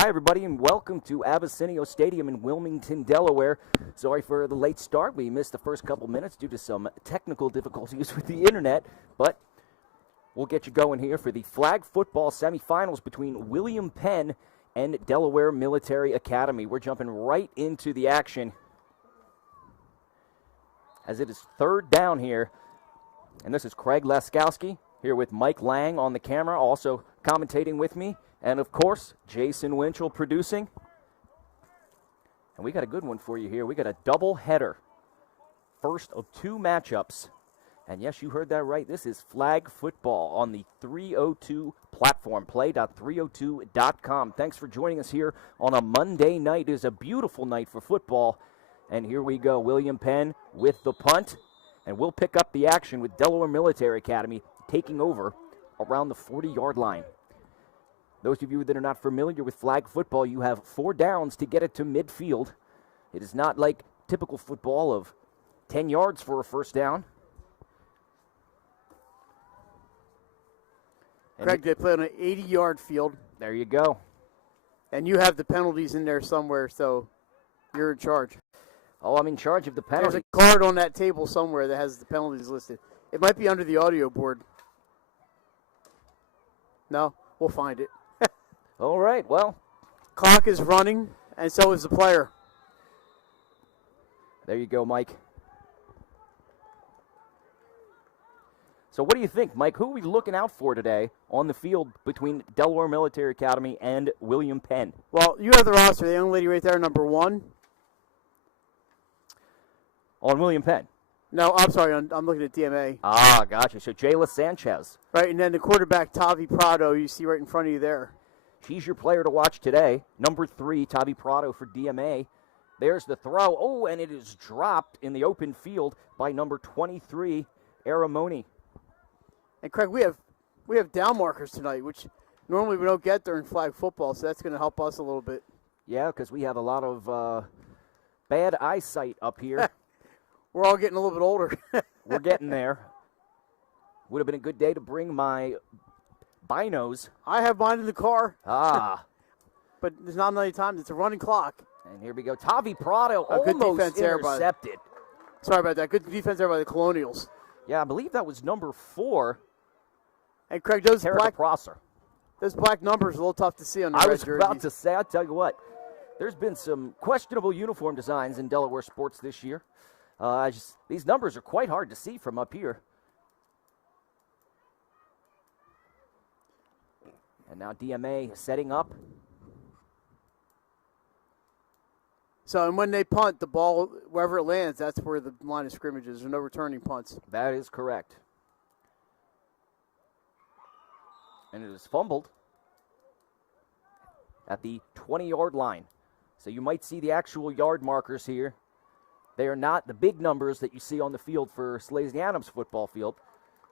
Hi, everybody, and welcome to Abessinio Stadium in Wilmington, Delaware. Sorry for the late start. We missed the first couple minutes due to some technical difficulties with the internet, but we'll get you going here for the flag football semifinals between William Penn and Delaware Military Academy. We're jumping right into the action as it is third down here, and this is Craig Laskowski here with Mike Lang on the camera, also commentating with me. And, of course, Jason Winchell producing. And we got a good one for you here. We got a double header. First of two matchups. And, yes, you heard that right. This is flag football on the 302 platform, play.302.com. Thanks for joining us here on a Monday night. It is a beautiful night for football. And here we go. William Penn with the punt. And we'll pick up the action with Delaware Military Academy taking over around the 40-yard line. Those of you that are not familiar with flag football, you have 4 downs to get it to midfield. It is not like typical football of 10 yards for a first down. Craig, they play on an 80-yard field. There you go. And you have the penalties in there somewhere, so you're in charge. Oh, I'm in charge of the penalties. There's a card on that table somewhere that has the penalties listed. It might be under the audio board. No? We'll find it. All right, well. Clock is running, and so is the player. There you go, Mike. So what do you think, Mike? Who are we looking out for today on the field between Delaware Military Academy and William Penn? Well, you have the roster. The young lady right there, number 1. On William Penn? No, I'm sorry. I'm looking at DMA. Ah, gotcha. So Jayla Sanchez. Right, and then the quarterback, Tavi Prado, you see right in front of you there. She's your player to watch today. Number 3, Tavi Prado for DMA. There's the throw. Oh, and it is dropped in the open field by number 23, Aramoni. And Craig, we have down markers tonight, which normally we don't get during flag football, so that's going to help us a little bit. Yeah, because we have a lot of bad eyesight up here. We're all getting a little bit older. We're getting there. Would have been a good day to bring my binos. I have mine in the car. Ah. But there's not enough time. It's a running clock. And here we go. Tavi Prado good almost defense there intercepted. Sorry about that. Good defense there by the Colonials. Yeah, I believe that was number 4. And Craig, those black numbers are a little tough to see on the red jerseys. I was about to say, I'll tell you what, there's been some questionable uniform designs in Delaware sports this year. These numbers are quite hard to see from up here. And now DMA setting up. So, and when they punt, the ball, wherever it lands, that's where the line of scrimmage is. There's no returning punts. That is correct. And it is fumbled at the 20-yard line. So you might see the actual yard markers here. They are not the big numbers that you see on the field for Slazy Adams football field.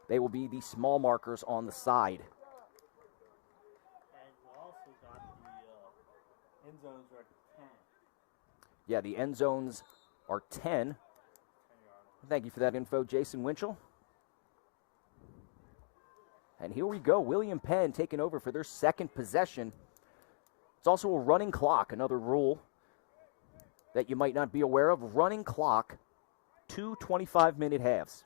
They will be the small markers on the side. And we also got the end zones are 10. Yeah, the end zones are 10. Thank you for that info, Jason Winchell. And here we go, William Penn taking over for their second possession. It's also a running clock, another rule that you might not be aware of. Running clock, 2 25-minute halves.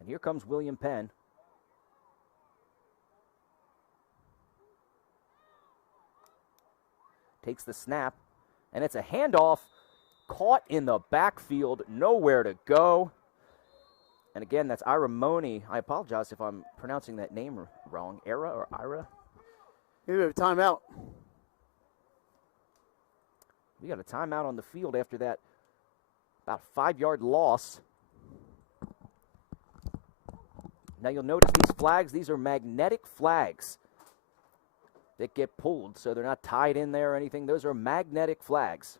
And here comes William Penn. Takes the snap, and it's a handoff caught in the backfield, nowhere to go. And again, that's Aramoni. I apologize if I'm pronouncing that name wrong. Ira or Ira? Maybe we have a timeout. We got a timeout on the field after that about 5-yard loss. Now you'll notice these flags, these are magnetic flags that get pulled, so they're not tied in there or anything. Those are magnetic flags.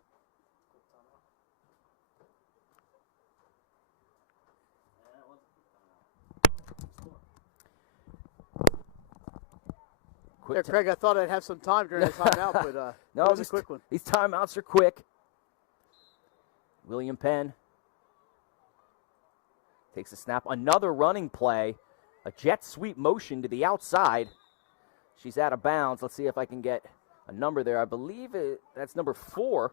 Yeah, Craig, I thought I'd have some time during that timeout, but no, it was a quick one. These timeouts are quick. William Penn takes a snap. Another running play. A jet sweep motion to the outside. She's out of bounds. Let's see if I can get a number there. I believe that's number 4.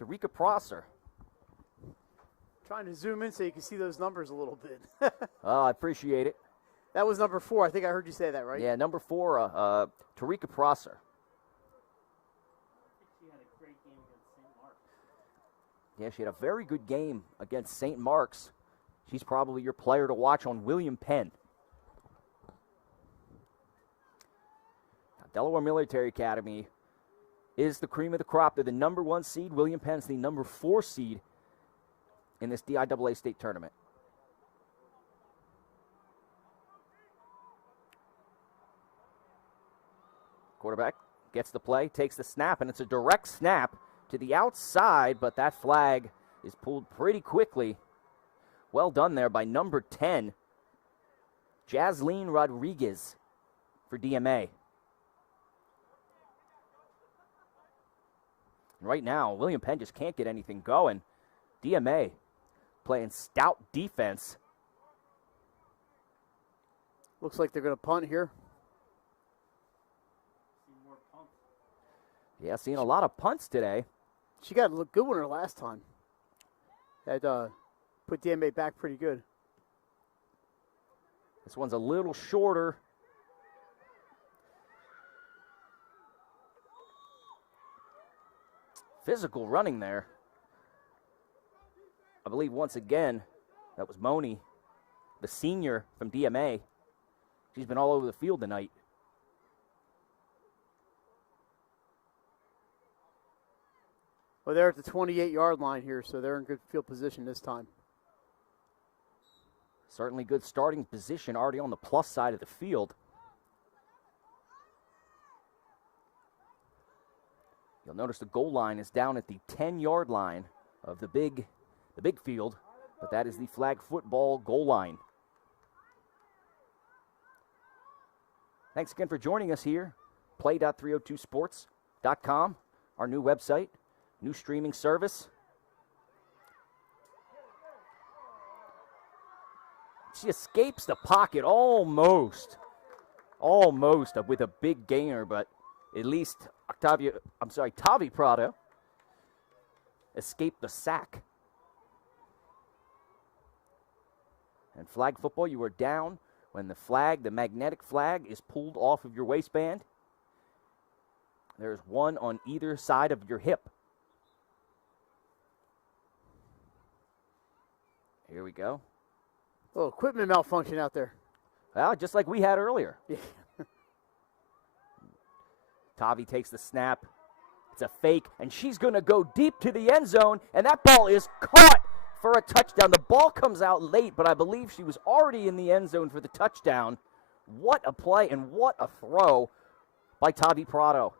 Tarika Prosser. Trying to zoom in so you can see those numbers a little bit. Oh, I appreciate it. That was number 4. I think I heard you say that, right? Yeah, number 4, Tarika Prosser. She had a great game against St. Mark's. Yeah, she had a very good game against St. Mark's. She's probably your player to watch on William Penn. Now, Delaware Military Academy is the cream of the crop. They're the number 1 seed. William Penn's the number 4 seed in this DIAA state tournament. Quarterback gets the play, takes the snap, and it's a direct snap to the outside, but that flag is pulled pretty quickly. Well done there by number 10, Jasleen Rodriguez for DMA. And right now, William Penn just can't get anything going. DMA playing stout defense. Looks like they're going to punt here. More punts. Yeah, seeing a lot of punts today. She got a good one her last time. That put DMA back pretty good. This one's a little shorter. Physical running there. I believe once again, that was Moni, the senior from DMA. She's been all over the field tonight. Well, they're at the 28-yard line here, so they're in good field position this time. Certainly good starting position, already on the plus side of the field. You'll notice the goal line is down at the 10-yard line of the big field, but that is the flag football goal line. Thanks again for joining us here. Play.302sports.com, our new website, new streaming service. She escapes the pocket almost with a big gainer, but at least Tavi Prado escaped the sack. And flag football, you are down when the magnetic flag is pulled off of your waistband. There's one on either side of your hip. Here we go. Oh, equipment malfunction out there. Well, just like we had earlier. Yeah. Tavi takes the snap. It's a fake, and she's going to go deep to the end zone, and that ball is caught for a touchdown. The ball comes out late, but I believe she was already in the end zone for the touchdown. What a play and what a throw by Tavi Prado.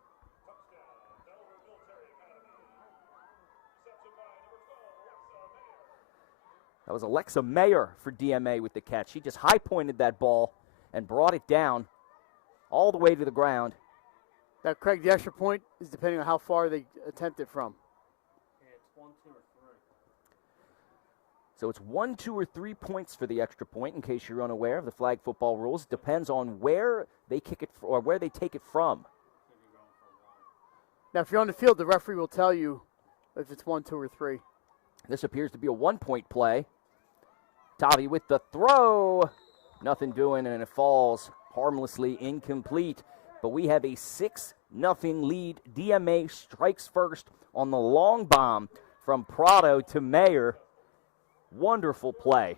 That was Alexa Mayer for DMA with the catch. She just high-pointed that ball and brought it down all the way to the ground. Now, Craig, the extra point is depending on how far they attempt it from. Yeah, it's 1, 2, or 3. So it's 1, 2, or 3 points for the extra point, in case you're unaware of the flag football rules. It depends on where they kick it or where they take it from. Now, if you're on the field, the referee will tell you if it's 1, 2, or 3. This appears to be a 1-point play. Tavi with the throw. Nothing doing, and it falls harmlessly incomplete. But we have a 6-0 lead. DMA strikes first on the long bomb from Prado to Mayer. Wonderful play.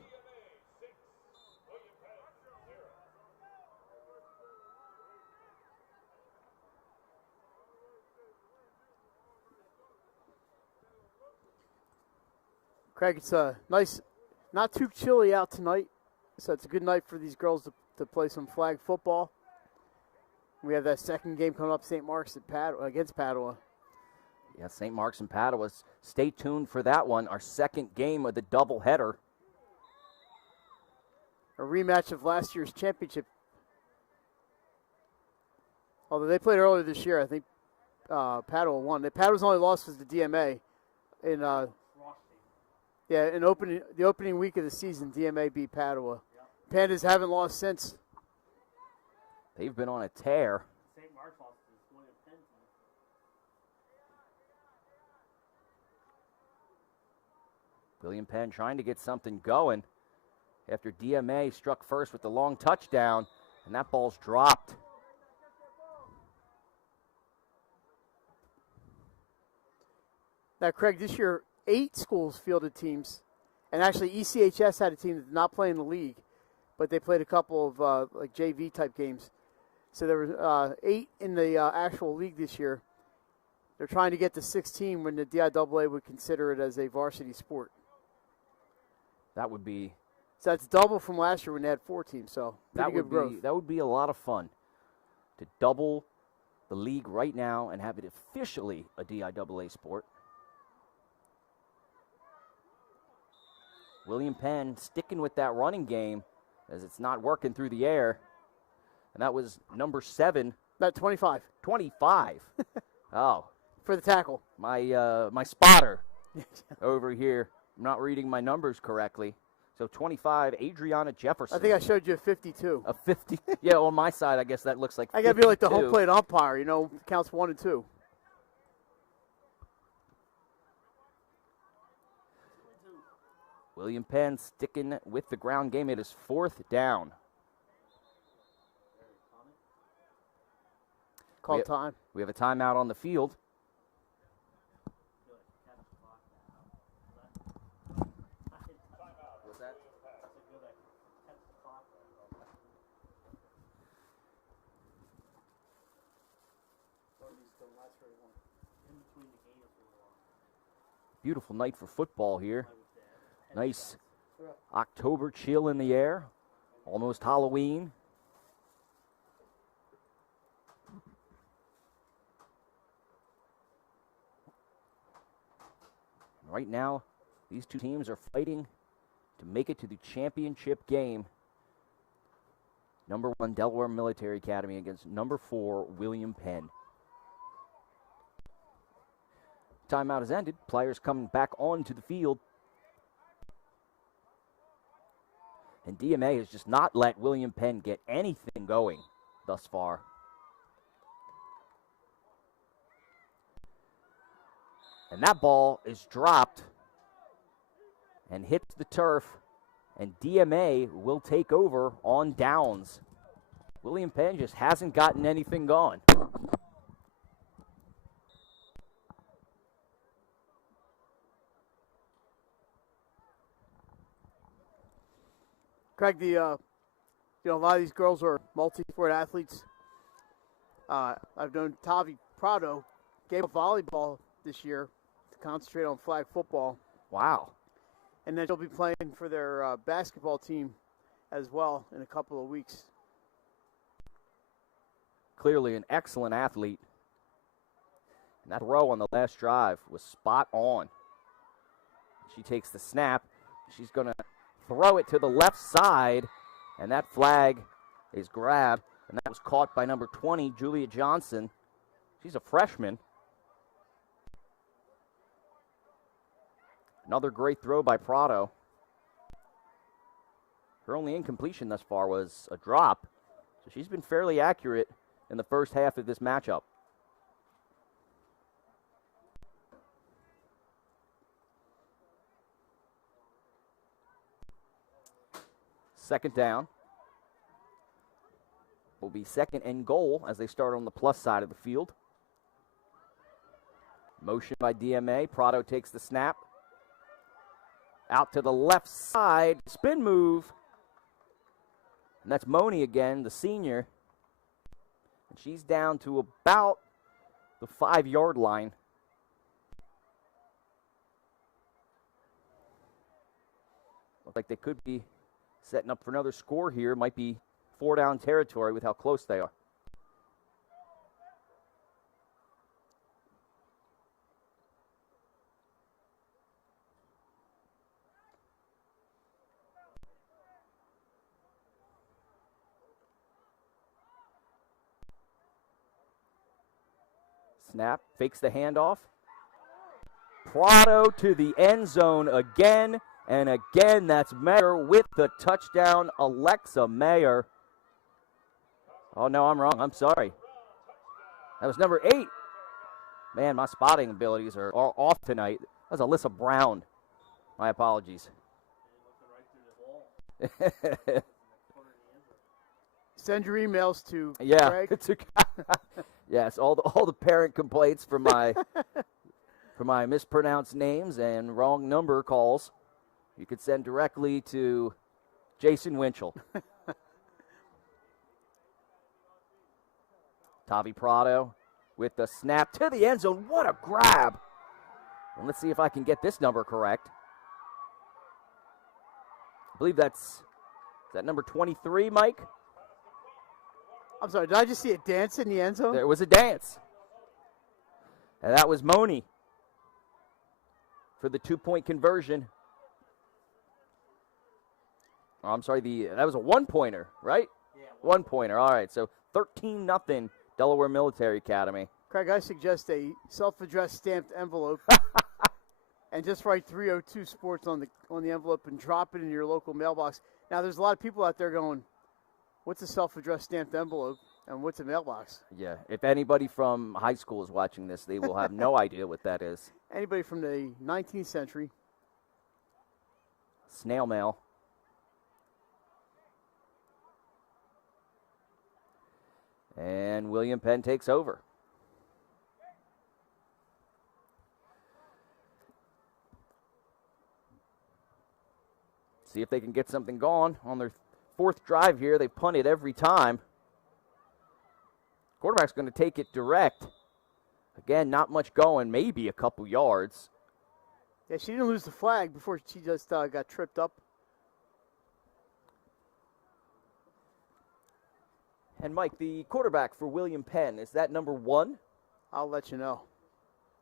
Craig, it's a nice, not too chilly out tonight, so it's a good night for these girls to play some flag football. We have that second game coming up, St. Mark's against Padua. Yeah, St. Mark's and Padua. Stay tuned for that one, our second game of the doubleheader. A rematch of last year's championship. Although they played earlier this year, I think Padua won. Padua's only loss was the DMA in the opening week of the season. DMA beat Padua. Pandas haven't lost since. They've been on a tear. St. Mark's lost to William Penn tonight. William Penn trying to get something going after DMA struck first with the long touchdown, and that ball's dropped. Now, Craig, this year, 8 schools fielded teams, and actually ECHS had a team that did not play in the league, but they played a couple of like JV-type games. So there were 8 in the actual league this year. They're trying to get to 16 when the DIAA would consider it as a varsity sport. That would be... So that's double from last year when they had 4 teams, so pretty good growth. That would be a lot of fun to double the league right now and have it officially a DIAA sport. William Penn sticking with that running game as it's not working through the air. And that was number 7. About 25. 25. Oh. For the tackle. My spotter over here. I'm not reading my numbers correctly. So 25, Adriana Jefferson. I think I showed you a 52. A 50. Yeah, on my side, I guess that looks like 52. I got to be like the home plate umpire, counts 1 and 2. William Penn sticking with the ground game. It is 4th down. Call time. We have a timeout on the field. What's that? Beautiful night for football here. Nice October chill in the air. Almost Halloween. Right now, these two teams are fighting to make it to the championship game. Number 1, Delaware Military Academy against number 4, William Penn. Timeout has ended. Players coming back onto the field. And DMA has just not let William Penn get anything going thus far. And that ball is dropped and hits the turf, and DMA will take over on downs. William Penn just hasn't gotten anything going. Craig, a lot of these girls are multi-sport athletes. I've known Tavi Prado gave up volleyball this year to concentrate on flag football. Wow. And then she'll be playing for their basketball team as well in a couple of weeks. Clearly an excellent athlete. And that throw on the last drive was spot on. She takes the snap. She's going to throw it to the left side, and that flag is grabbed, and that was caught by number 20, Julia Johnson. She's a freshman. Another great throw by Prado. Her only incompletion thus far was a drop, so she's been fairly accurate in the first half of this matchup. Second down. Will be 2nd and goal as they start on the plus side of the field. Motion by DMA. Prado takes the snap. Out to the left side. Spin move. And that's Moni again, the senior. And she's down to about the 5-yard line. Looks like they could be setting up for another score here. Might be 4-down territory with how close they are. Snap, fakes the handoff. Prado to the end zone again. And again, that's Mayer with the touchdown. Alexa Mayer. Oh, no, I'm wrong. I'm sorry. That was number 8. Man, my spotting abilities are off tonight. That was Alyssa Brown. My apologies. Send your emails to Yeah. Craig. Yes, all the parent complaints for my for my mispronounced names and wrong number calls, you could send directly to Jason Winchell. Tavi Prado with the snap to the end zone. What a grab! And let's see if I can get this number correct. I believe is that number 23, Mike? I'm sorry, did I just see a dance in the end zone? There was a dance. And that was Moni for the 2-point conversion. Oh, I'm sorry, that was a 1-pointer, right? Yeah. 1-pointer. All right, so 13-0 Delaware Military Academy. Craig, I suggest a self-addressed stamped envelope and just write 302 Sports on the envelope and drop it in your local mailbox. Now, there's a lot of people out there going, what's a self-addressed stamped envelope and what's a mailbox? Yeah, if anybody from high school is watching this, they will have no idea what that is. Anybody from the 19th century. Snail mail. And William Penn takes over. See if they can get something going on their 4th drive here. They punted every time. Quarterback's going to take it direct. Again, not much going, maybe a couple yards. Yeah, she didn't lose the flag before she just got tripped up. And Mike, the quarterback for William Penn, is that number 1? I'll let you know.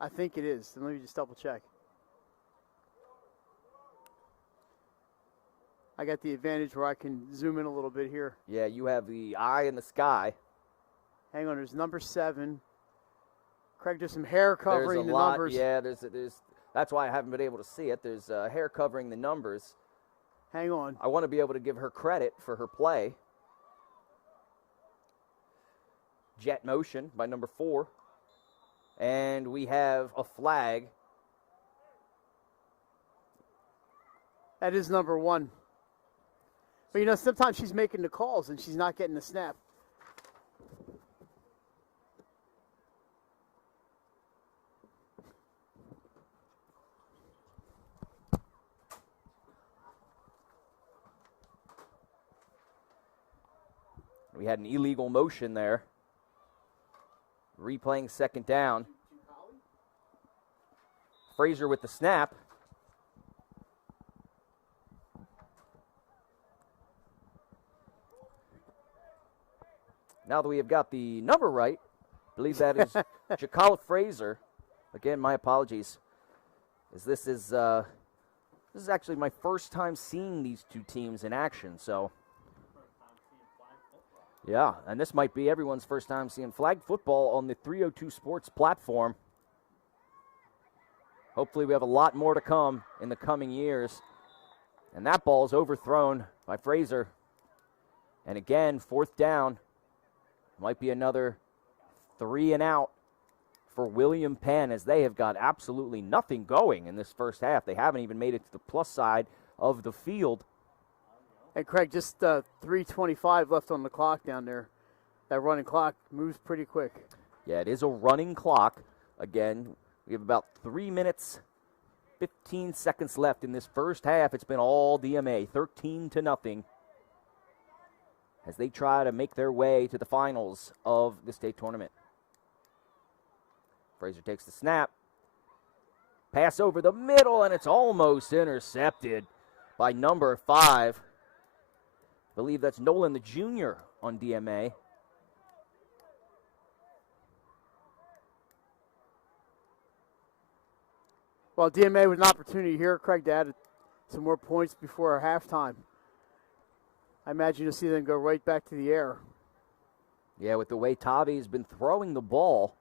I think it is. Let me just double check. I got the advantage where I can zoom in a little bit here. Yeah, you have the eye in the sky. Hang on, there's number 7. Craig, there's some hair covering the numbers. Yeah, there's. That's why I haven't been able to see it. There's hair covering the numbers. Hang on. I want to be able to give her credit for her play. Jet motion by number 4. And we have a flag. That is number 1. But, sometimes she's making the calls and she's not getting the snap. We had an illegal motion there. Replaying 2nd down. Frazier with the snap. Now that we have got the number right, I believe that is Jacala Frazier. Again, my apologies, as this is actually my first time seeing these two teams in action. So, yeah, and this might be everyone's first time seeing flag football on the 302 Sports platform. Hopefully we have a lot more to come in the coming years. And that ball is overthrown by Frazier. And again, 4th down. Might be another 3 and out for William Penn, as they have got absolutely nothing going in this first half. They haven't even made it to the plus side of the field. And Craig, just 3:25 left on the clock down there. That running clock moves pretty quick. Yeah, it is a running clock. Again, we have about 3 minutes, 15 seconds left in this first half. It's been all DMA, 13-0. As they try to make their way to the finals of the state tournament. Frazier takes the snap. Pass over the middle, and it's almost intercepted by number 5. I believe that's Nolan the Jr. on DMA. Well, DMA with an opportunity here, Craig, to add some more points before our halftime. I imagine you'll see them go right back to the air. Yeah, with the way Tavi's been throwing the ball,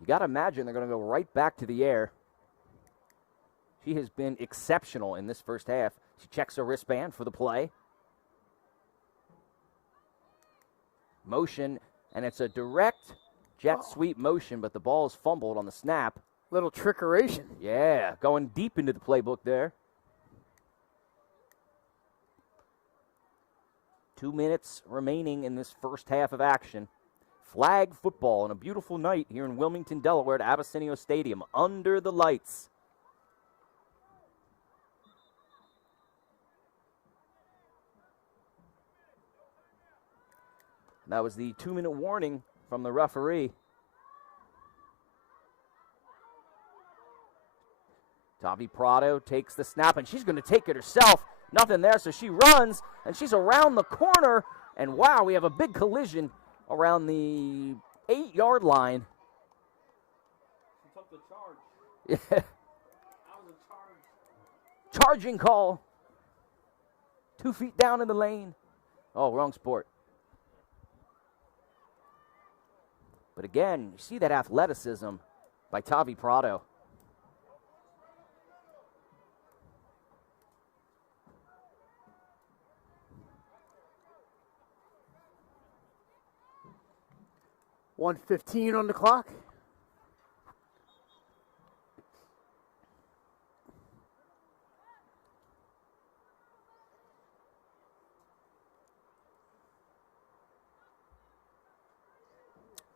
you got to imagine they're going to go right back to the air. She has been exceptional in this first half. She checks her wristband for the play. motion, and it's a direct jet sweep motion, but the ball is fumbled on the snap. Little trickeration. Yeah, going deep into the playbook there. 2 minutes remaining in this first half of action. Flag football on a beautiful night here in Wilmington, Delaware at Abessinio Stadium under the lights. That was the 2-minute warning from the referee. Tavi Prado takes the snap, and she's going to take it herself. Nothing there, so she runs, and she's around the corner. And wow, we have a big collision around the 8-yard line. She took the charge. Yeah. That was a charge. Charging call. 2 feet down in the lane. Oh, wrong sport. But again, you see that athleticism by Tavi Prado. .1:15 on the clock.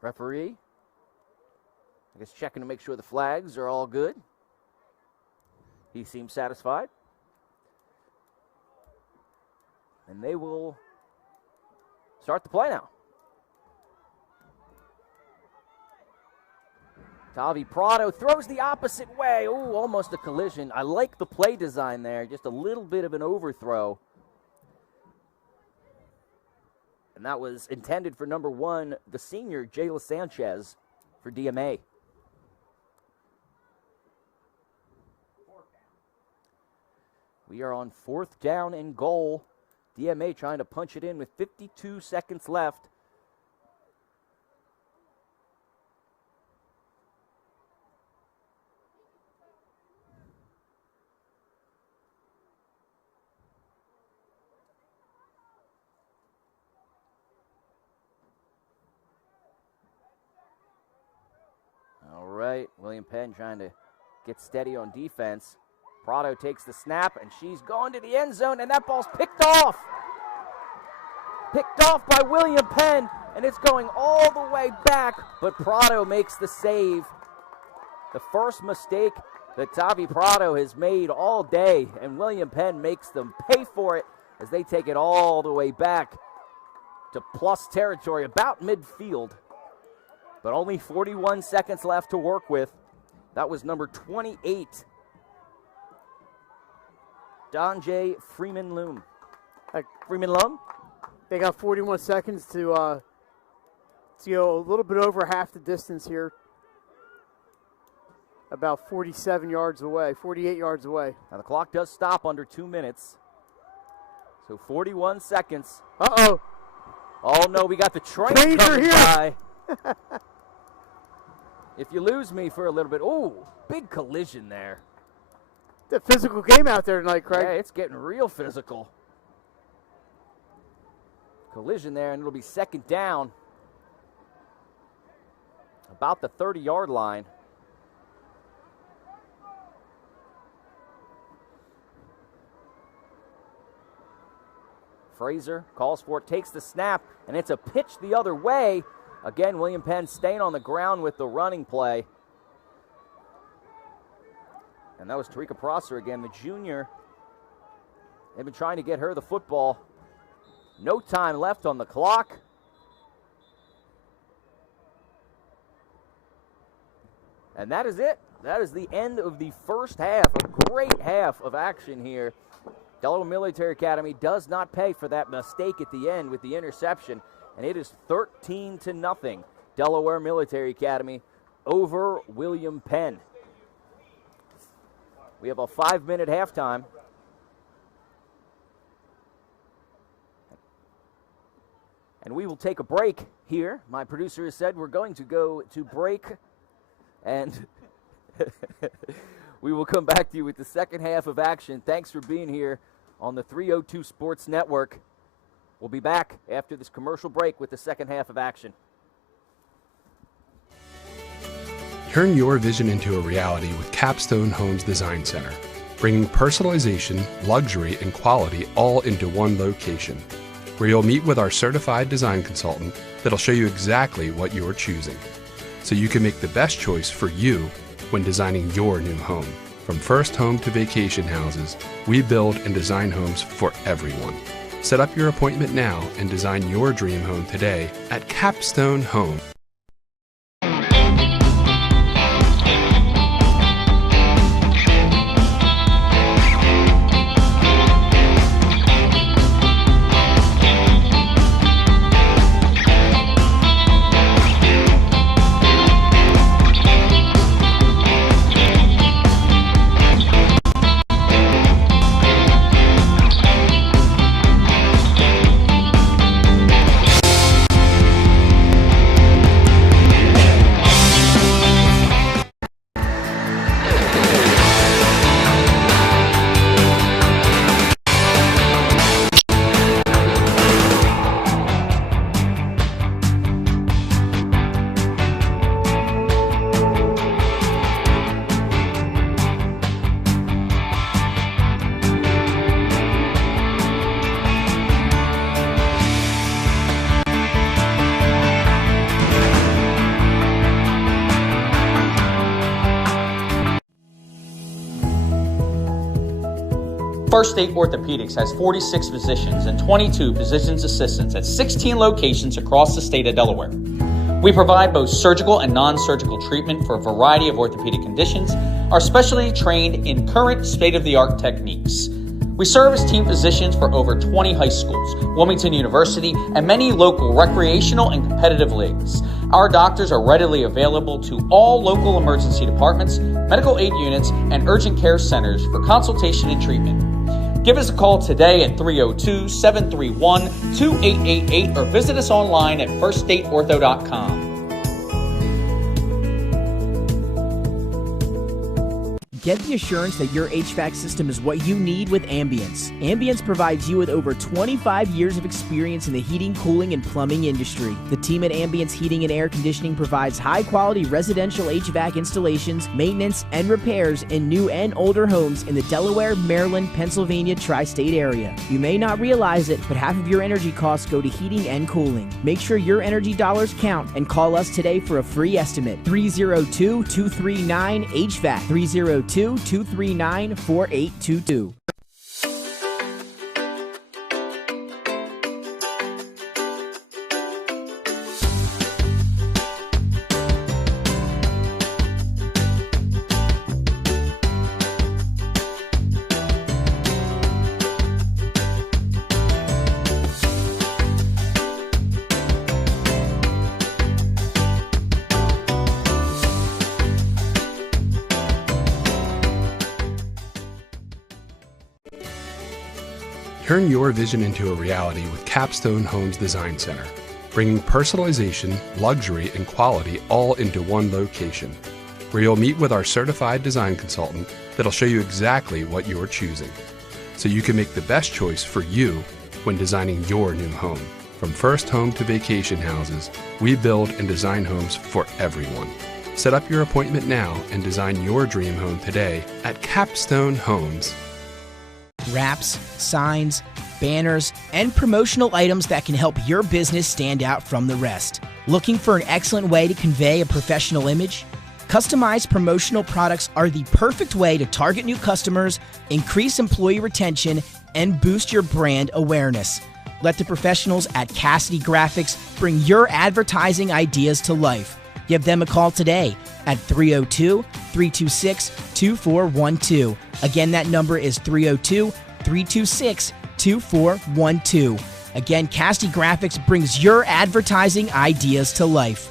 Referee, I guess checking to make sure the flags are all good. He seems satisfied. And they will start the play now. Tavi Prado throws the opposite way. Oh, almost a collision. I like the play design there. Just a little bit of an overthrow. And that was intended for number 1, the senior, Jayla Sanchez, for DMA. We are on 4th down and goal. DMA trying to punch it in with 52 seconds left. All right, William Penn trying to get steady on defense. Prado takes the snap, and she's going to the end zone, and that ball's picked off. Picked off by William Penn, and it's going all the way back, but Prado makes the save. The first mistake that Tavi Prado has made all day, and William Penn makes them pay for it as they take it all the way back to plus territory, about midfield. But only 41 seconds left to work with. That was number 28, Donjay Freeman-Lum. Freeman-Lum? They got 41 seconds to go a little bit over half the distance here. About 47 yards away, 48 yards away. Now the clock does stop under 2 minutes. So 41 seconds. Uh-oh. Oh, no, we got the train Danger coming here. by. If you lose me for a little bit. Oh, big collision there. It's a physical game out there tonight, Craig. Yeah, it's getting real physical. Collision there, and it'll be 2nd down. About the 30-yard line. Fraser calls for it, takes the snap, and it's a pitch the other way. Again, William Penn staying on the ground with the running play. And that was Tarika Prosser again, the junior. They've been trying to get her the football. No time left on the clock. And that is it. That is the end of the first half. A great half of action here. Delaware Military Academy does not pay for that mistake at the end with the interception. And it is 13-0. Delaware Military Academy over William Penn. We have a 5-minute halftime. And we will take a break here. My producer has said we're going to go to break. And we will come back to you with the second half of action. Thanks for being here on the 302 Sports Network. We'll be back after this commercial break with the second half of action. Turn your vision into a reality with Capstone Homes Design Center, bringing personalization, luxury, and quality all into one location, where you'll meet with our certified design consultant that'll show you exactly what you're choosing, so you can make the best choice for you when designing your new home. From first home to vacation houses, we build and design homes for everyone. Set up your appointment now and design your dream home today at Capstone Home. First State Orthopedics has 46 physicians and 22 physician's assistants at 16 locations across the state of Delaware. We provide both surgical and non-surgical treatment for a variety of orthopedic conditions, are specially trained in current state-of-the-art techniques. We serve as team physicians for over 20 high schools, Wilmington University, and many local recreational and competitive leagues. Our doctors are readily available to all local emergency departments, medical aid units, and urgent care centers for consultation and treatment. Give us a call today at 302-731-2888 or visit us online at firststateortho.com. Get the assurance that your HVAC system is what you need with Ambience. Ambience provides you with over 25 years of experience in the heating, cooling, and plumbing industry. The team at Ambience Heating and Air Conditioning provides high-quality residential HVAC installations, maintenance, and repairs in new and older homes in the Delaware, Maryland, Pennsylvania tri-state area. You may not realize it, but half of your energy costs go to heating and cooling. Make sure your energy dollars count and call us today for a free estimate. 302-239-HVAC. 302-239-4822. Turn your vision into a reality with Capstone Homes Design Center, bringing personalization, luxury, and quality all into one location, where you'll meet with our certified design consultant that'll show you exactly what you're choosing, so you can make the best choice for you when designing your new home. From first home to vacation houses, we build and design homes for everyone. Set up your appointment now and design your dream home today at Capstone Homes. Wraps, signs, banners, and promotional items that can help your business stand out from the rest. Looking for an excellent way to convey a professional image? Customized promotional products are the perfect way to target new customers, increase employee retention, and boost your brand awareness. Let the professionals at Cassidy Graphics bring your advertising ideas to life. Give them a call today at 302-326-2412. Again, that number is 302-326-2412. Again, Cassidy Graphics brings your advertising ideas to life.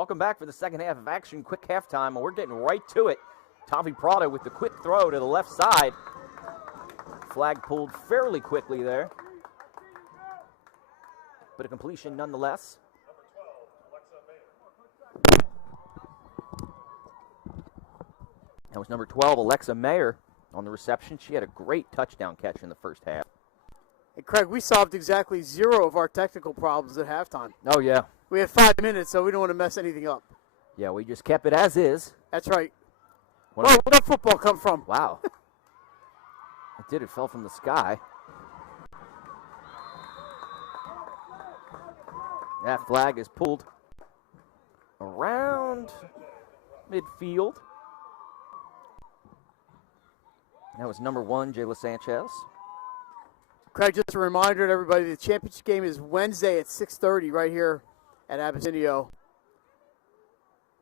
Welcome back for the second half of action. Quick halftime, and we're getting right to it. Tavi Prado with the quick throw to the left side. Flag pulled fairly quickly there, but a completion nonetheless. That was number 12, Alexa Mayer, on the reception. She had a great touchdown catch in the first half. And Craig, we solved exactly 0 of our technical problems at halftime. Oh, yeah. We had 5 minutes, so we don't want to mess anything up. Yeah, we just kept it as is. That's right. Whoa, where'd that football come from? Wow. It did. It fell from the sky. That flag is pulled around midfield. That was number 1, Jayla Sanchez. Craig, just a reminder to everybody, the championship game is Wednesday at 6:30 right here at Abessinio.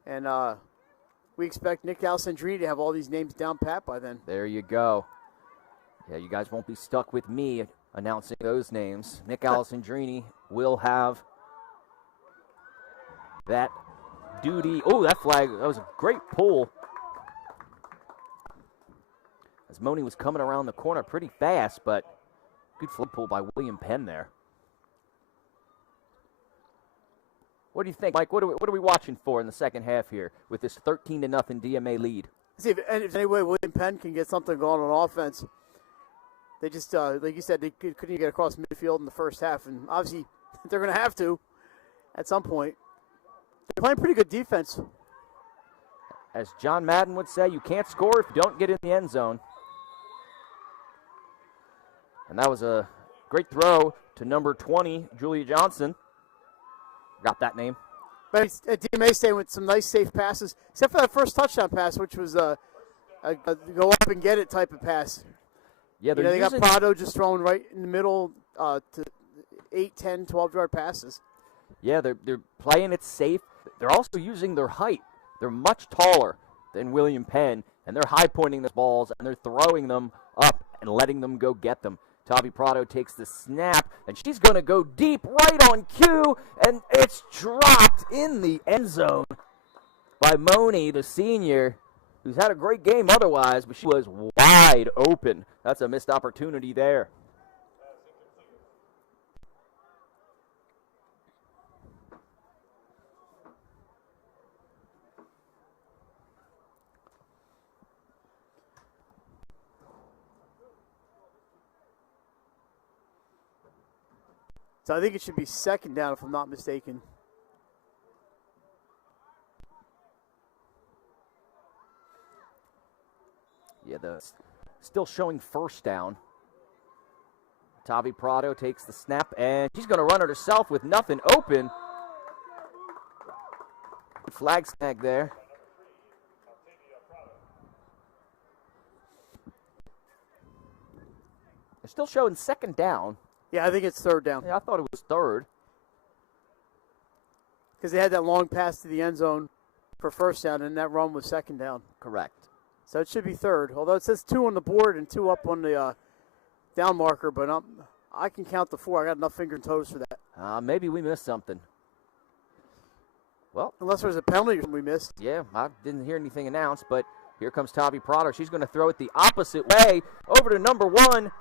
And we expect Nick Alessandrini to have all these names down pat by then. There you go. Yeah, you guys won't be stuck with me announcing those names. Nick Alessandrini will have that duty. Oh, that flag, that was a great pull. As Moni was coming around the corner pretty fast, but good flag pull by William Penn there. What do you think, Mike? What are we watching for in the second half here with this 13-0 DMA lead? See, if any way William Penn can get something going on offense, they just, like you said, they couldn't get across midfield in the first half, and obviously they're going to have to at some point. They're playing pretty good defense. As John Madden would say, you can't score if you don't get in the end zone. And that was a great throw to number 20, Julia Johnson. Got that name. But DMA staying with some nice safe passes, except for that first touchdown pass, which was a go up and get it type of pass. Yeah, they got Prado just throwing right in the middle to 8, 10, 12-yard passes. Yeah, they're playing it safe. They're also using their height. They're much taller than William Penn, and they're high-pointing the balls, and they're throwing them up and letting them go get them. Tavi Prado takes the snap, and she's going to go deep right on cue, and it's dropped in the end zone by Moni, the senior, who's had a great game otherwise, but she was wide open. That's a missed opportunity there. So I think it should be second down, if I'm not mistaken. Yeah, still showing first down. Tavi Prado takes the snap, and she's going to run it herself with nothing open. Flag snag there. They're still showing second down. Yeah, I think it's third down. Yeah, I thought it was third. Because they had that long pass to the end zone for first down, and that run was second down. Correct. So it should be third. Although it says 2 on the board and 2 up on the down marker, but I can count the 4. I got enough finger and toes for that. Maybe we missed something. Well, unless there's a penalty we missed. Yeah, I didn't hear anything announced, but here comes Tavi Prado. She's going to throw it the opposite way over to number 1.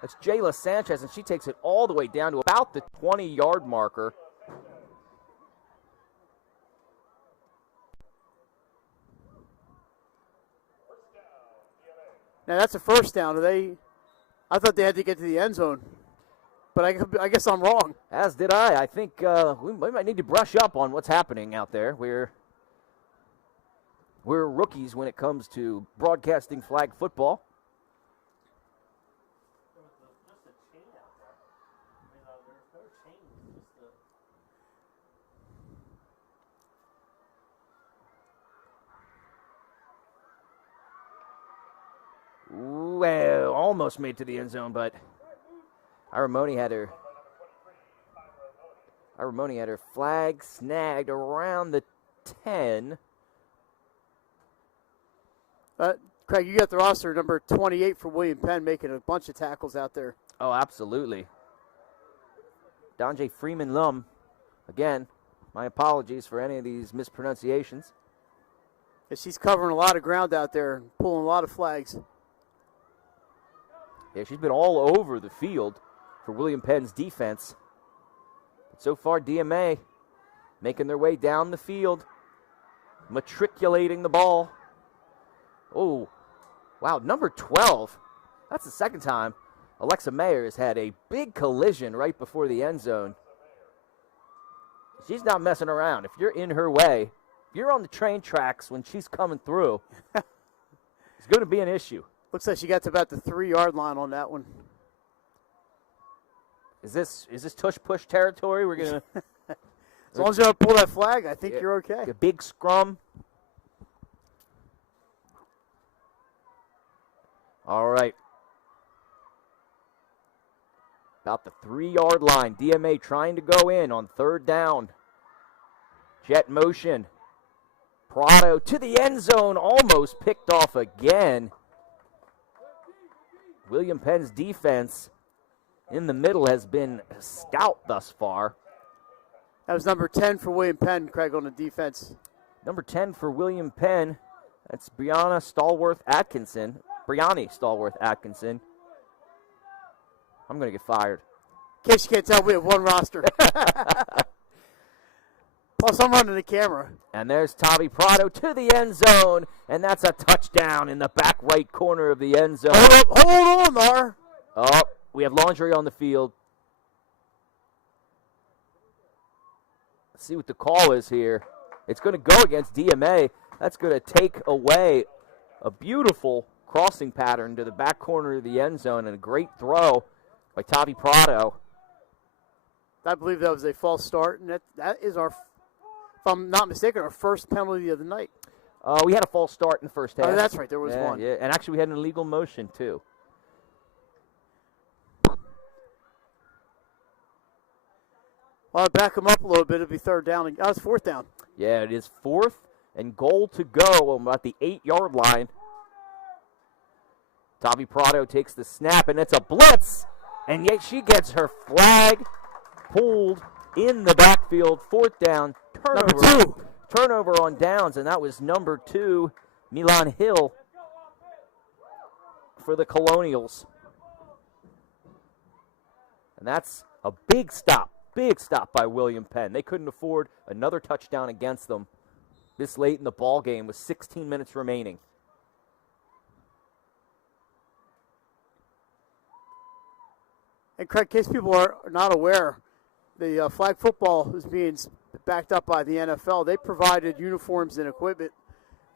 That's Jayla Sanchez, and she takes it all the way down to about the 20-yard marker. Now, that's a first down. I thought they had to get to the end zone, but I guess I'm wrong. As did I. I think we might need to brush up on what's happening out there. We're rookies when it comes to broadcasting flag football. Well, almost made to the end zone, but Aramoni had her flag snagged around the 10. Craig, you got the roster number 28 for William Penn making a bunch of tackles out there. Oh, absolutely. Donjay Freeman Lum, again, My apologies for any of these mispronunciations. Yeah, she's covering a lot of ground out there and pulling a lot of flags. Yeah, she's been all over the field for William Penn's defense. But so far, DMA making their way down the field, matriculating the ball. Oh, wow, number 12. That's the second time Alexa Mayer has had a big collision right before the end zone. She's not messing around. If you're in her way, if you're on the train tracks when she's coming through, it's going to be an issue. Looks like she got to about the 3-yard line on that one. Is this tush push territory? We're gonna as long as you don't pull that flag, I think you're okay. A big scrum. All right. About the 3-yard line. DMA trying to go in on third down. Jet motion. Prado to the end zone. Almost picked off again. William Penn's defense in the middle has been stout thus far. That was number 10 for William Penn, Craig, on the defense. Number 10 for William Penn. That's Brianni Stallworth Atkinson. I'm going to get fired. In case you can't tell, we have one roster. Plus, I'm running the camera. And there's Tavi Prado to the end zone, and that's a touchdown in the back right corner of the end zone. Hold on, Mar. Oh, we have laundry on the field. Let's see what the call is here. It's going to go against DMA. That's going to take away a beautiful crossing pattern to the back corner of the end zone, and a great throw by Tavi Prado. I believe that was a false start, and that is our, if I'm not mistaken, our first penalty of the night. We had a false start in the first half. Oh, that's right. There was one. Yeah, and actually we had an illegal motion, too. Well, I'll back him up a little bit. It'll be third down. It's fourth down. Yeah, it is 4th and goal to go about the 8-yard line. Tavi Prado takes the snap, and it's a blitz. And yet she gets her flag pulled in the backfield. 4th down. Turnover. Number 2. Turnover on downs, and that was number 2, Milan Hill, for the Colonials. And that's a big stop by William Penn. They couldn't afford another touchdown against them this late in the ball game with 16 minutes remaining. And Craig, in case people are not aware, the flag football is being backed up by the NFL. They provided uniforms and equipment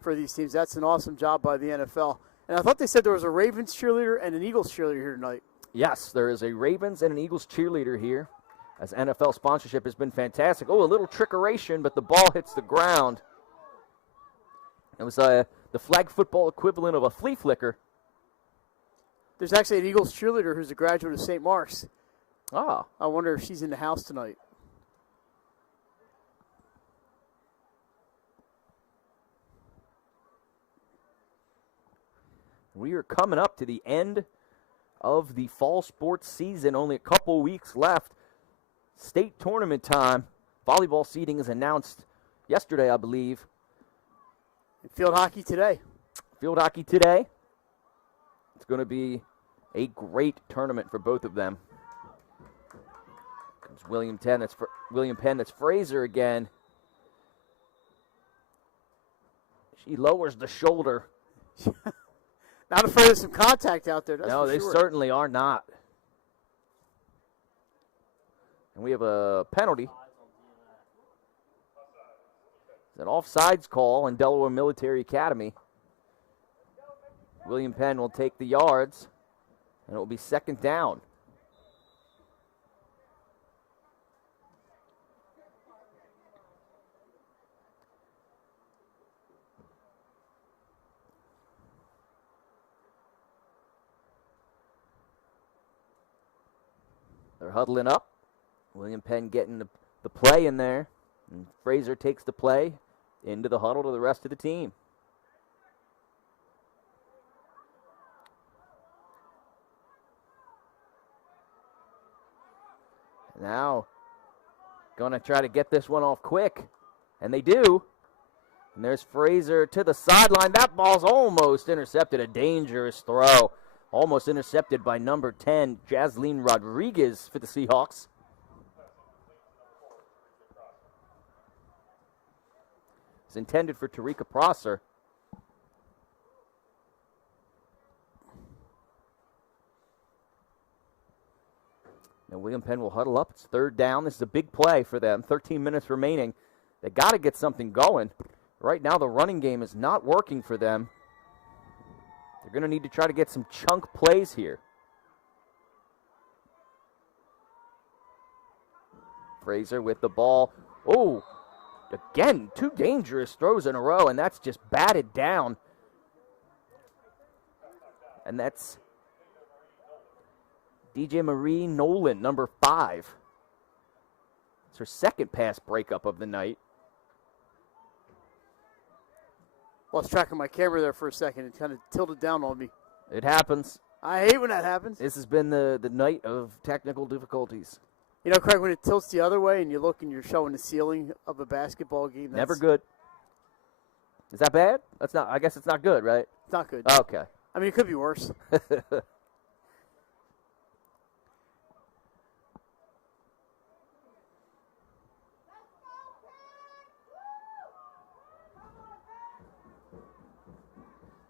for these teams. That's an awesome job by the NFL. And I thought they said there was a Ravens cheerleader and an Eagles cheerleader here tonight. Yes, there is a Ravens and an Eagles cheerleader here, as NFL sponsorship has been fantastic. Oh, a little trickeration, but the ball hits the ground. It was the flag football equivalent of a flea flicker. There's actually an Eagles cheerleader who's a graduate of St. Mark's. Ah. I wonder if she's in the house tonight. We are coming up to the end of the fall sports season. Only a couple weeks left. State tournament time. Volleyball seeding is announced yesterday, I believe. Field hockey today. Field hockey today. It's going to be a great tournament for both of them. Comes William Penn. That's Fraser again. She lowers the shoulder. Not afraid of some contact out there. That's no, for they sure. certainly are not. And we have a penalty. It's an offsides call in Delaware Military Academy. William Penn will take the yards, and it will be 2nd down. They're huddling up. William Penn getting the play in there. And Fraser takes the play into the huddle to the rest of the team. Now, going to try to get this one off quick, and they do. And there's Fraser to the sideline. That ball's almost intercepted, a dangerous throw. Almost intercepted by number 10, Jasleen Rodriguez for the Seahawks. It's intended for Tarika Prosser. And William Penn will huddle up. It's third down. This is a big play for them. 13 minutes remaining. They got to get something going. Right now, the running game is not working for them. They're going to need to try to get some chunk plays here. Fraser with the ball. Oh, again, 2 dangerous throws in a row, and that's just batted down. And that's DJ Marie Nolan, number 5. It's her second pass breakup of the night. Lost track of my camera there for a second. It kind of tilted down on me. It happens. I hate when that happens. This has been the night of technical difficulties. You know, Craig, when it tilts the other way and you look and you're showing the ceiling of a basketball game. Never good. Is that bad? That's not. I guess it's not good, right? It's not good. Okay. I mean, it could be worse.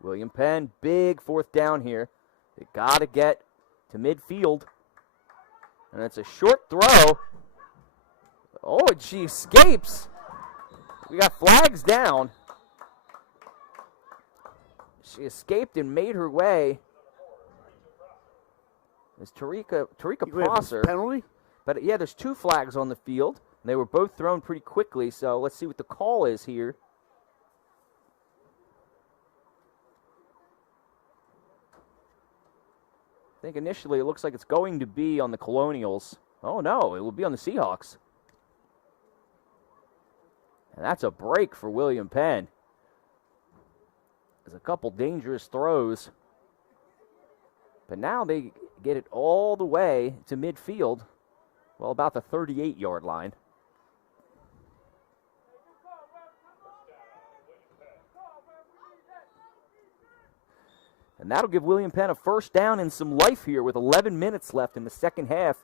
William Penn, big fourth down here. They got to get to midfield. And it's a short throw. Oh, and she escapes. We got flags down. She escaped and made her way. It's Tarika Prosser. Penalty? But yeah, there's 2 flags on the field. And they were both thrown pretty quickly, so let's see what the call is here. I think initially it looks like it's going to be on the Colonials. Oh no, it will be on the Seahawks. And that's a break for William Penn. There's a couple dangerous throws. But now they get it all the way to midfield. Well, about the 38-yard line. And that'll give William Penn a first down and some life here with 11 minutes left in the second half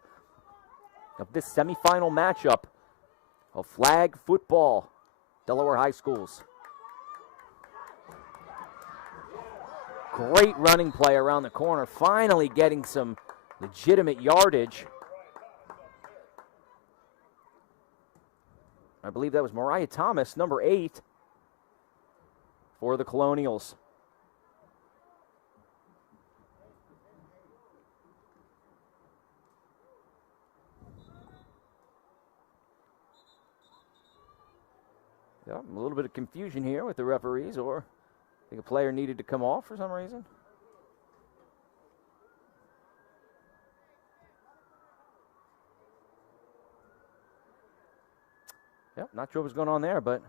of this semifinal matchup of flag football, Delaware High Schools. Great running play around the corner, finally getting some legitimate yardage. I believe that was Mariah Thomas, number 8, for the Colonials. Yeah, a little bit of confusion here with the referees, or I think a player needed to come off for some reason. Yep, not sure what's going on there, but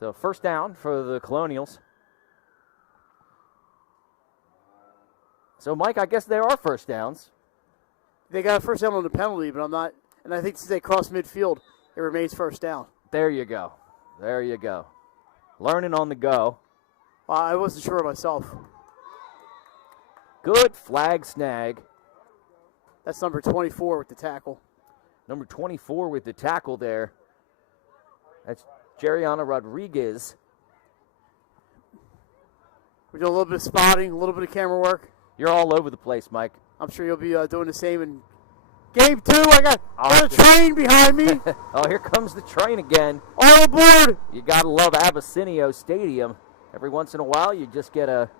so first down for the Colonials. So, Mike, I guess there are first downs. They got a first down on the penalty, but I'm not. And I think since they cross midfield, it remains first down. There you go. There you go. Learning on the go. I wasn't sure myself. Good flag snag. That's number 24 with the tackle. Number 24 with the tackle there. That's Jeriana Rodriguez. We're doing a little bit of spotting, a little bit of camera work. You're all over the place, Mike. I'm sure you'll be doing the same in game 2. I got a train behind me. Oh, here comes the train again. All aboard. You got to love Abessinio Stadium. Every once in a while, you just get a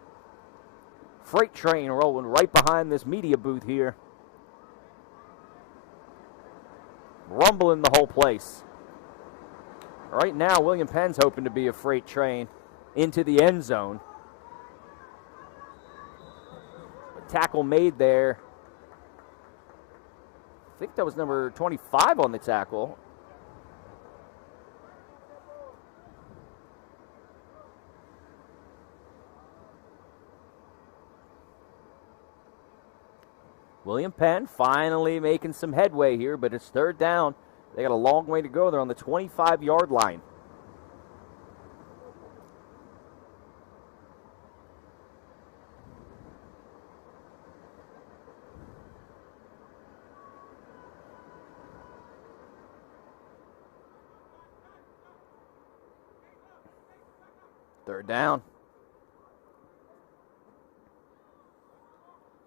freight train rolling right behind this media booth here. Rumbling the whole place. Right now, William Penn's hoping to be a freight train into the end zone. A tackle made there. I think that was number 25 on the tackle. William Penn finally making some headway here, but it's third down. They got a long way to go. They're on the 25-yard line. Third down.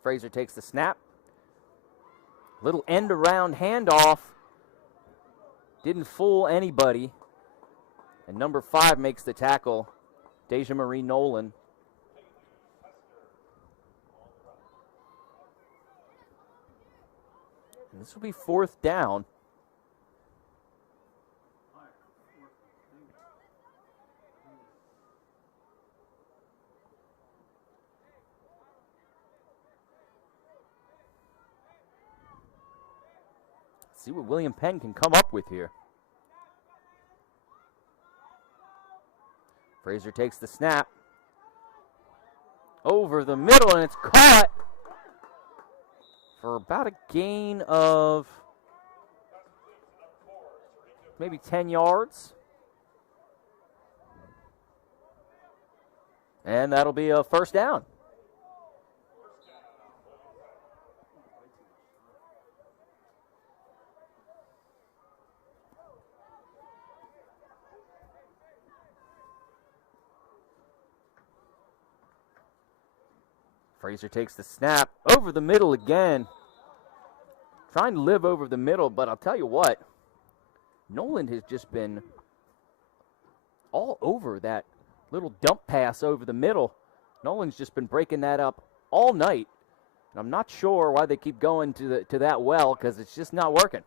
Frazier takes the snap. Little end around handoff. Didn't fool anybody. And number 5 makes the tackle, Deja Marie Nolan. And this will be 4th down. See what William Penn can come up with here. Frazier takes the snap. Over the middle, and it's caught for about a gain of maybe 10 yards. And that'll be a first down. Frazier takes the snap over the middle again. Trying to live over the middle, but I'll tell you what, Nolan has just been all over that little dump pass over the middle. Nolan's just been breaking that up all night. And I'm not sure why they keep going to that well, because it's just not working.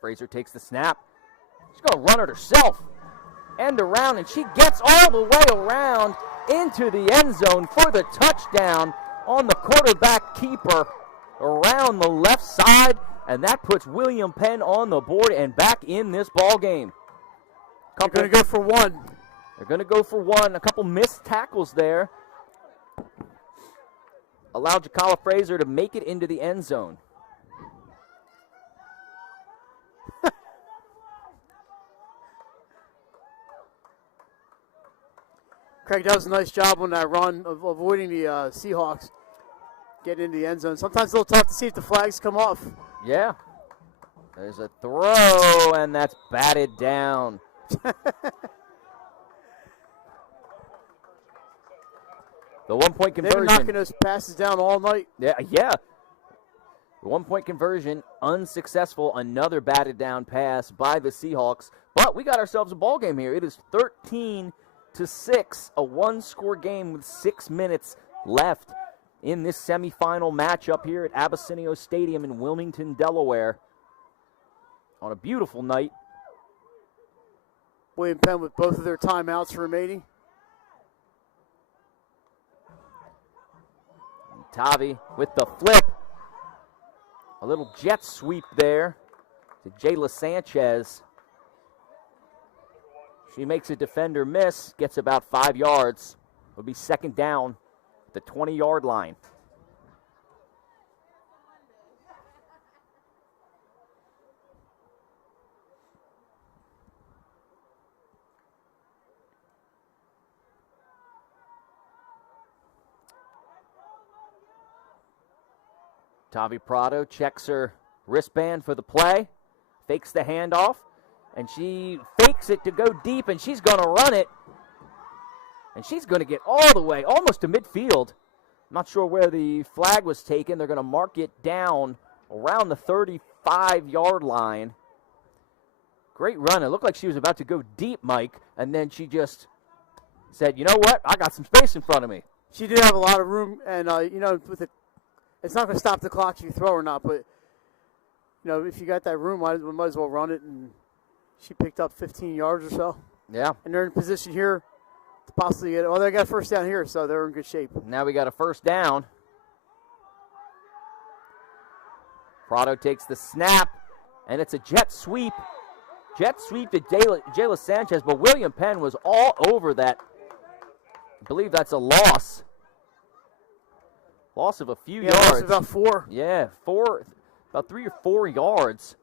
Frazier takes the snap. She's going to run it herself. End around, and she gets all the way around into the end zone for the touchdown on the quarterback keeper around the left side, and that puts William Penn on the board and back in this ball game. They're going to go for one. They're going to go for one. A couple missed tackles there allowed Jakala Frazier to make it into the end zone. Craig does a nice job on that run of avoiding the Seahawks getting into the end zone. Sometimes a little tough to see if the flags come off. Yeah. There's a throw, and that's batted down. The 1-point conversion. They've been knocking those passes down all night. Yeah. The 1-point conversion, unsuccessful. Another batted down pass by the Seahawks. But we got ourselves a ball game here. It is 13-6, a one-score game with 6 minutes left in this semifinal matchup here at Abessinio Stadium in Wilmington, Delaware. On a beautiful night. William Penn with both of their timeouts remaining. Tavi with the flip. A little jet sweep there to Jayla Sanchez. She makes a defender miss, gets about 5 yards. It'll be second down at the 20-yard line. Tavi Prado checks her wristband for the play, fakes the handoff, and she fakes it to go deep, and she's going to run it. And she's going to get all the way, almost to midfield. I'm not sure where the flag was taken. They're going to mark it down around the 35-yard line. Great run. It looked like she was about to go deep, Mike, and then she just said, you know what, I got some space in front of me. She did have a lot of room, and, with it's not going to stop the clock if you throw or not, but, if you got that room, might as well run it, and she picked up 15 yards or so. Yeah. And they're in position here to possibly get it. Well, they got a first down here, so they're in good shape. Now we got a first down. Prado takes the snap, and it's a jet sweep jet sweep to Jayla Sanchez, but William Penn was all over that. I believe that's a loss. Loss of a few yards. Loss of about 4. Yeah, about 3 or 4 yards.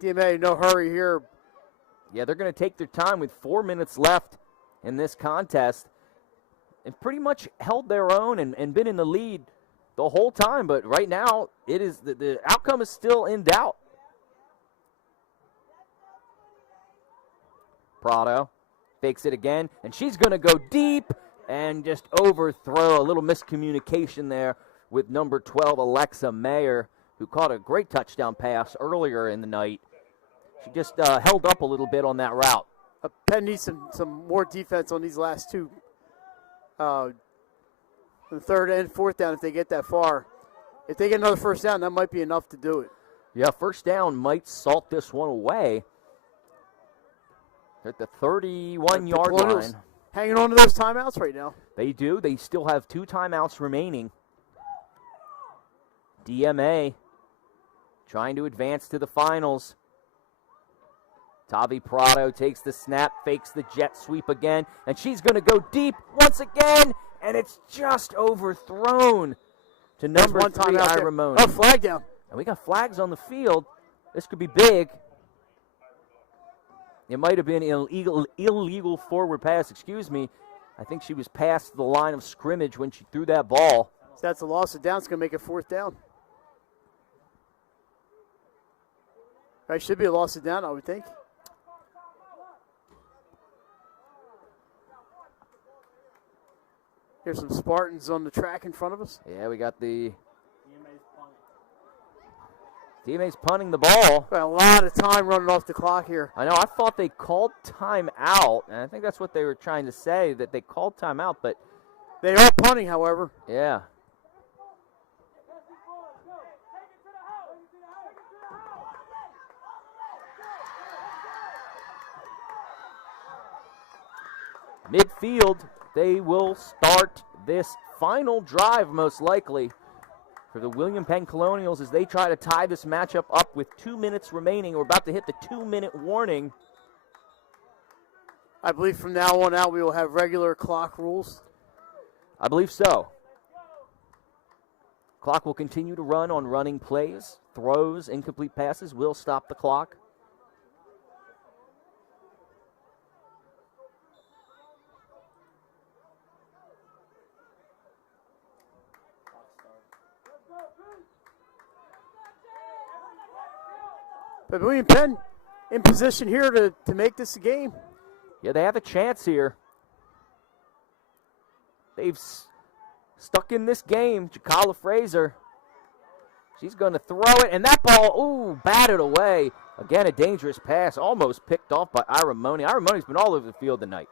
DMA, no hurry here. Yeah, they're going to take their time with 4 minutes left in this contest. And pretty much held their own and been in the lead the whole time. But right now, it is the outcome is still in doubt. Prado fakes it again, and she's going to go deep and just overthrow. A little miscommunication there with number 12, Alexa Mayer, who caught a great touchdown pass earlier in the night. She just held up a little bit on that route. Penn needs some more defense on these last two. The third and fourth down, if they get that far. If they get another first down, that might be enough to do it. Yeah, first down might salt this one away. They're at the 31-yard line. Hanging on to those timeouts right now. They do. They still have 2 timeouts remaining. DMA trying to advance to the finals. Tavi Prado takes the snap, fakes the jet sweep again, and she's going to go deep once again, and it's just overthrown to number 3, Ira Ramon. Oh, flag down. And we got flags on the field. This could be big. It might have been an illegal forward pass, excuse me. I think she was past the line of scrimmage when she threw that ball. So that's a loss of down. It's going to make it fourth down. Right, should be a loss of down, I would think. Here's some Spartans on the track in front of us. Yeah, we got the DMA's punting the ball. Got a lot of time running off the clock here. I know. I thought they called timeout, and I think that's what they were trying to say, that they called timeout, but they are punting, however. Yeah. Midfield, they will start this final drive most likely for the William Penn Colonials as they try to tie this matchup up with 2 minutes remaining. We're about to hit the 2-minute warning. I believe from now on out we will have regular clock rules. I believe so. Clock will continue to run on running plays. Throws, incomplete passes will stop the clock. But William Penn in position here to make this a game. Yeah, they have a chance here. They've stuck in this game. Jakala Fraser. She's going to throw it, and that ball, ooh, batted away. Again, a dangerous pass, almost picked off by Ira Money. Ira Money's been all over the field tonight.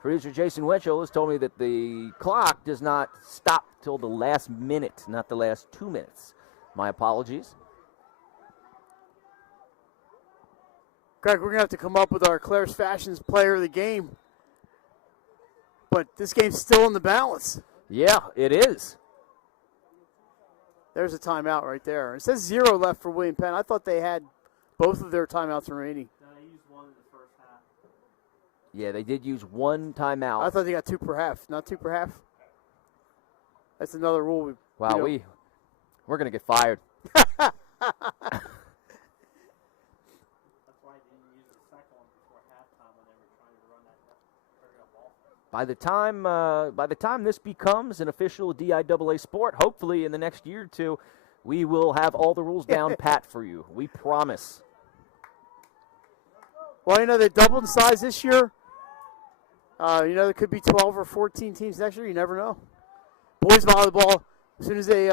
Producer Jason Winchell has told me that the clock does not stop till the last minute, not the last 2 minutes. My apologies. Greg, we're going to have to come up with our Claire's Fashions player of the game. But this game's still in the balance. Yeah, it is. There's a timeout right there. It says 0 left for William Penn. I thought they had both of their timeouts remaining. They used one in the first half. Yeah, they did use 1 timeout. I thought they got 2 per half. Not 2 per half? That's another rule. Wow, we're going to get fired. That's why they didn't use the second one before halftime when they were trying to run that hurry-up ball. By the time this becomes an official DIAA sport, hopefully in the next year or two, we will have all the rules down pat for you. We promise. Well, they doubled in size this year. There could be 12 or 14 teams next year. You never know. Boys volleyball, as soon as they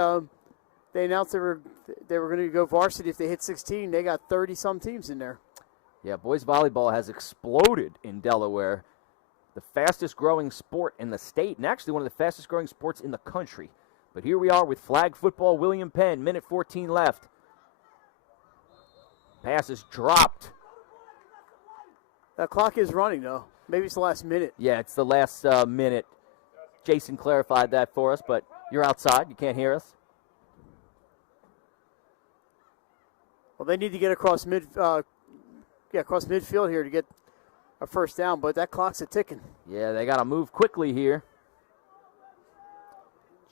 announced they were going to go varsity, if they hit 16, they got 30-some teams in there. Yeah, boys volleyball has exploded in Delaware. The fastest growing sport in the state, and actually one of the fastest growing sports in the country. But here we are with flag football, William Penn, minute 14 left. Pass is dropped. That clock is running, though. Maybe it's the last minute. Yeah, it's the last minute. Jason clarified that for us, but you're outside. You can't hear us. Well, they need to get across across midfield here to get a first down, but that clock's a-ticking. Yeah, they got to move quickly here.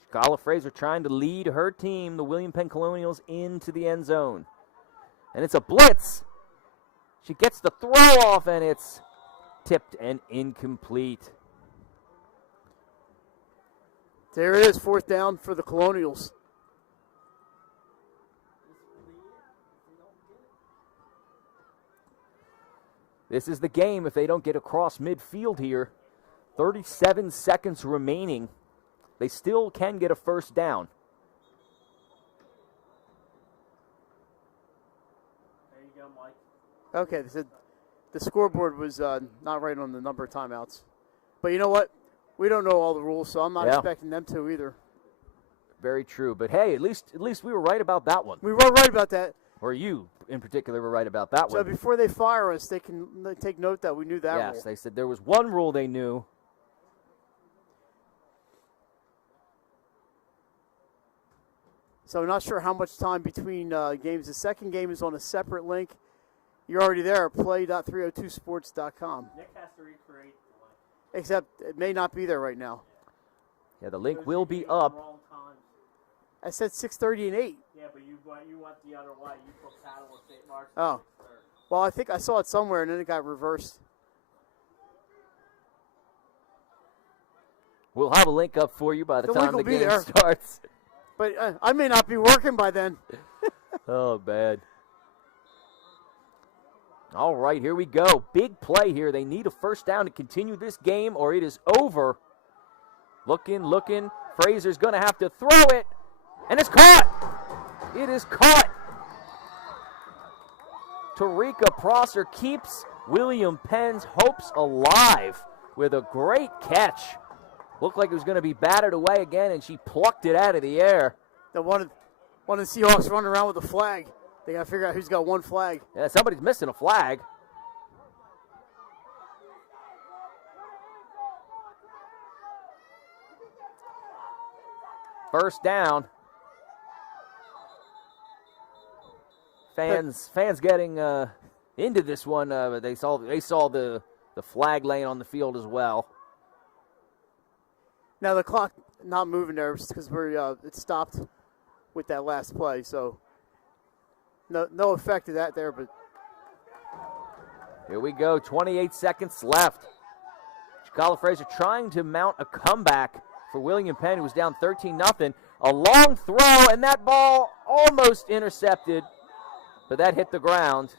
Scarlett Fraser trying to lead her team, the William Penn Colonials, into the end zone. And it's a blitz. She gets the throw off, and it's tipped and incomplete. There it is, fourth down for the Colonials. This is the game if they don't get across midfield here. 37 seconds remaining. They still can get a first down. There you go, Mike. Okay, the scoreboard was not right on the number of timeouts. But you know what? We don't know all the rules, so I'm not expecting them to either. Very true. But hey, at least we were right about that one. We were right about that. Or you, in particular, were right about that one. So before they fire us, they can take note that we knew that rule. Yes, they said there was one rule they knew. So not sure how much time between games. The second game is on a separate link. You're already there, play.302sports.com. Nick has to recreate the link. Except it may not be there right now. Yeah, the link will be up. Wrong times. I said 6:30 and 8. Yeah, but you went the other way. You put Paddle with St. Mark's. Oh. Well, I think I saw it somewhere, and then it got reversed. We'll have a link up for you by the The link time will the be game there. starts. But I may not be working by then. Oh, bad. All right, here we go. Big play here. They need a first down to continue this game, or it is over. Looking. Fraser's going to have to throw it, and it's caught. It is caught. Tarika Prosser keeps William Penn's hopes alive with a great catch. Looked like it was going to be batted away again, and she plucked it out of the air. One of the Seahawks running around with a flag. They got to figure out who's got one flag. Yeah, somebody's missing a flag. First down. Fans getting into this one. But they saw the flag laying on the field as well. Now the clock not moving there because it stopped with that last play. So no effect of that there. But here we go. 28 seconds left. Scarlett Fraser trying to mount a comeback for William Penn, who was down 13-0. A long throw, and that ball almost intercepted, but that hit the ground.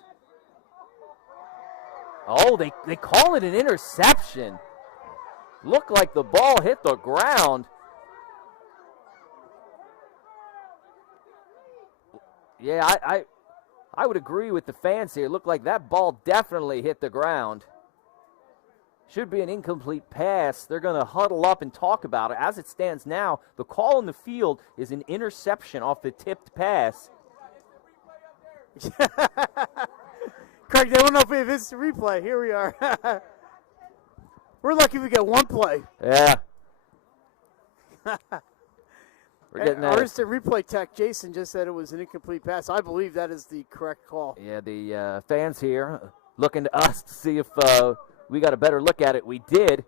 Oh, they call it an interception. Looked like the ball hit the ground. Yeah, I would agree with the fans here. It looked like that ball definitely hit the ground. Should be an incomplete pass. They're going to huddle up and talk about it. As it stands now, the call in the field is an interception off the tipped pass. Craig, they don't know if it's a replay. Here we are. We're lucky we get one play. Yeah. We're getting Our that. instant replay tech, Jason, just said it was an incomplete pass. I believe that is the correct call. Yeah, the fans here looking to us to see if we got a better look at it. We did.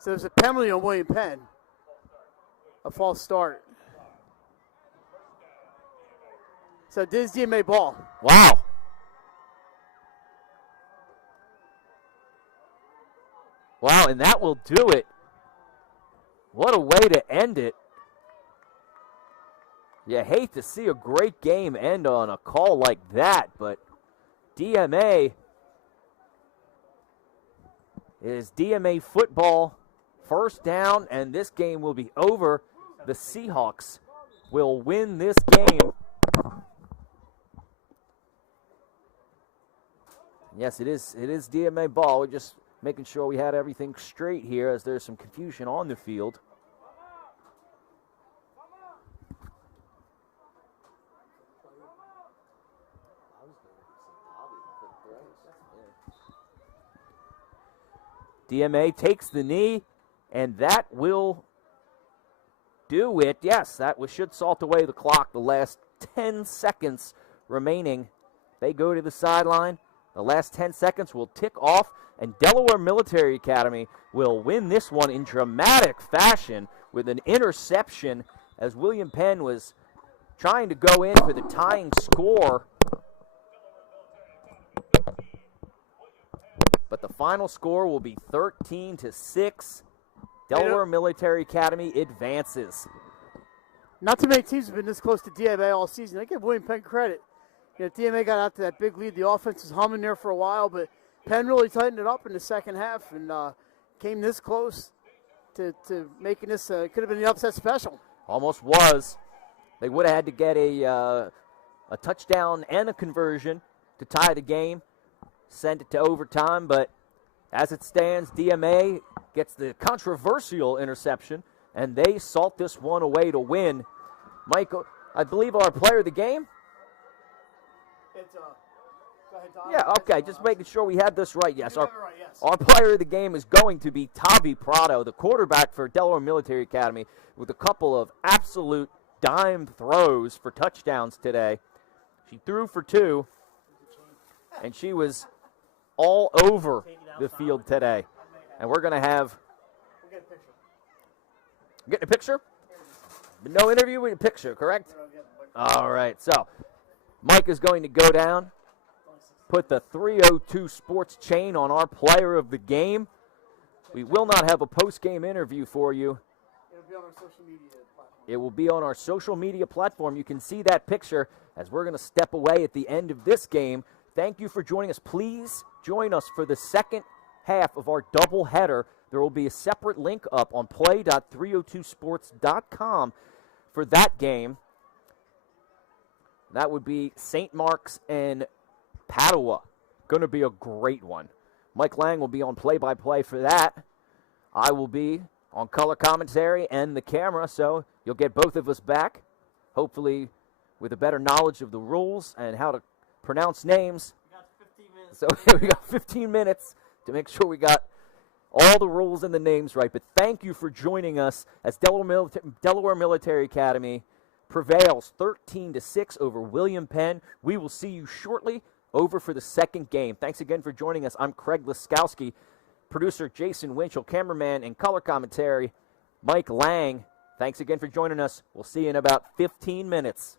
So there's a penalty on William Penn. A false start. So this DMA ball. Wow. Wow, and that will do it. What a way to end it. You hate to see a great game end on a call like that, but DMA is DMA football. First down, and this game will be over. The Seahawks will win this game. Yes, it is DMA ball. We're just making sure we had everything straight here as there's some confusion on the field. DMA takes the knee, and that will do it. Yes, should salt away the clock. The last 10 seconds remaining. They go to the sideline. The last 10 seconds will tick off, and Delaware Military Academy will win this one in dramatic fashion with an interception as William Penn was trying to go in for the tying score. But the final score will be 13-6. Delaware Military Academy advances. Not too many teams have been this close to DMA all season. I give William Penn credit. DMA got out to that big lead. The offense was humming there for a while, but Penn really tightened it up in the second half and came this close to making this. Could have been the upset special. Almost was. They would have had to get a touchdown and a conversion to tie the game, send it to overtime, but as it stands, DMA gets the controversial interception, and they salt this one away to win. Michael, I believe our player of the game? It's, go ahead, Tom. Yeah, okay, just making sure we have this right. Yes, our player of the game is going to be Tavi Prado, the quarterback for Delaware Military Academy, with a couple of absolute dime throws for touchdowns today. She threw for 2, and she was all over the field today. And we're going to have... Getting a picture? No interview with a picture, correct? All right, so Mike is going to go down, put the 302 Sports chain on our player of the game. We will not have a post-game interview for you. It'll be on our social media platform. It will be on our social media platform. You can see that picture as we're going to step away at the end of this game. Thank you for joining us. Please join us for the second half of our doubleheader. There will be a separate link up on play.302sports.com for that game. That would be St. Mark's and Padua. Going to be a great one. Mike Lang will be on play-by-play for that. I will be on color commentary and the camera, so you'll get both of us back, hopefully with a better knowledge of the rules and how to pronounce names. We got 15 minutes. So we got 15 minutes to make sure we got all the rules and the names right. But thank you for joining us as Delaware Military Academy prevails 13-6 over William Penn. We will see you shortly over for the second game. Thanks again for joining us. I'm Craig Laskowski, producer Jason Winchell, cameraman and color commentary Mike Lang. Thanks again for joining us. We'll see you in about 15 minutes.